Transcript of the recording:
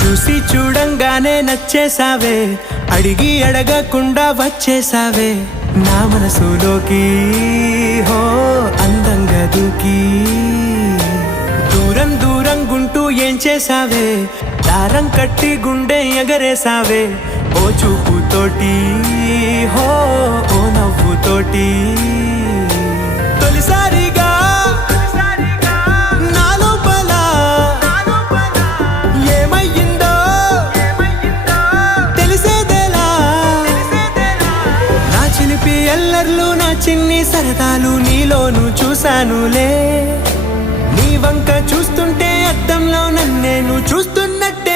చూసి చూడంగానే నచ్చేసావే, అడిగి అడగకుండా వచ్చేసావే నా మనసులోకి. హో అందంగా దూకి దూరం దూరం గుంటూ ఏం చేసావే, దారం కట్టి గుండె ఎగరేసావే ఓ చూపుతోటి. హో ఓ నవ్వుతోటి తొలిసారిగా నా లోపల ఏమయ్యిందో తెలిసేదేలా. నా చిలిపి ఎల్లర్లు నా చిన్ని సరదాలు నీలోను చూశానులే. నీ వంక చూస్తుంటే అద్దంలో నన్నేను చూస్తున్నట్టు